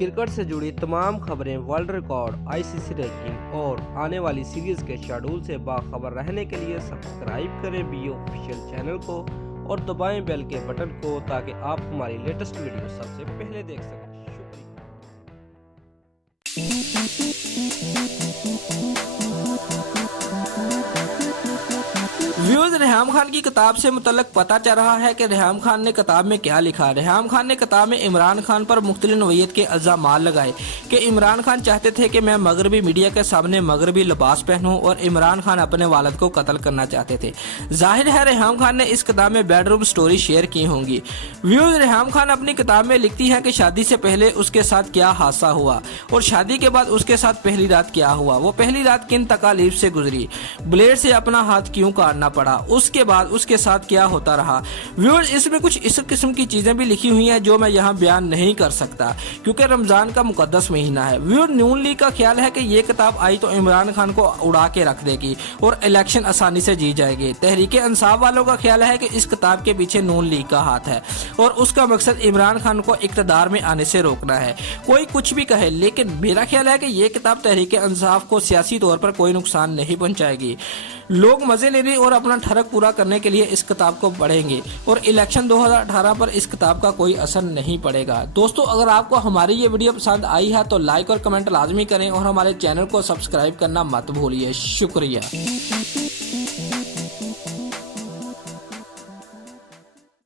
Cricket से जुड़ी तमाम खबरें, वर्ल्ड रिकॉर्ड, आईसीसी रैंकिंग और आने वाली सीरीज के शेड्यूल से बाखबर रहने के लिए सब्सक्राइब करें बी ऑफिशियल चैनल को और दबाएं बेल के बटन को ताकि आप हमारी लेटेस्ट वीडियो सबसे पहले देख सकें। व्यूअर्स, रेहम खान की किताब से मुतल्लिक पता चल रहा है कि रेहम खान ने किताब में क्या लिखा। रेहम खान ने किताब में इमरान खान पर मुख्तलिफ नौइयत के इल्जामात लगाए कि इमरान खान चाहते थे कि मैं मगरबी मीडिया के सामने मगरबी लिबास पहनूं और इमरान खान अपने वालिद को कत्ल करना चाहते थे। जाहिर है रेहम खान ने इस किताब में बेडरूम स्टोरी शेयर की होंगी। व्यूअर्स, रेहम खान अपनी किताब में लिखती है कि शादी से पहले उसके साथ क्या हादसा हुआ और शादी के बाद उसके साथ पहली रात क्या हुआ, वो पहली रात किन तकालीफ से गुजरी, ब्लेड से अपना हाथ क्यों काटना पड़ा, उसके बाद उसके साथ क्या होता रहा। व्यूअर्स, इसमें कुछ इस किस्म की चीजें भी लिखी हुई हैं जो मैं यहाँ बयान नहीं कर सकता क्योंकि रमजान का मुकद्दस महीना है। व्यूअर्स, नून लीग का ख्याल है कि ये किताब आई तो इमरान खान को उड़ा के रख देगी और इलेक्शन आसानी से जीत जाएगी। तहरीक इंसाफ वालों का ख्याल है कि इस किताब के पीछे नून लीग का हाथ है और उसका मकसद इमरान खान को इक़्तिदार में आने से रोकना है। कोई कुछ भी कहे, लेकिन मेरा ख्याल है कि ये किताब तहरीक इंसाफ को सियासी तौर पर कोई नुकसान नहीं पहुंचाएगी। लोग मजे लेने और अपना ठरक पूरा करने के लिए इस किताब को पढ़ेंगे और इलेक्शन 2018 पर इस किताब का कोई असर नहीं पड़ेगा। दोस्तों, अगर आपको हमारी ये वीडियो पसंद आई है तो लाइक और कमेंट लाजमी करें और हमारे चैनल को सब्सक्राइब करना मत भूलिए। शुक्रिया।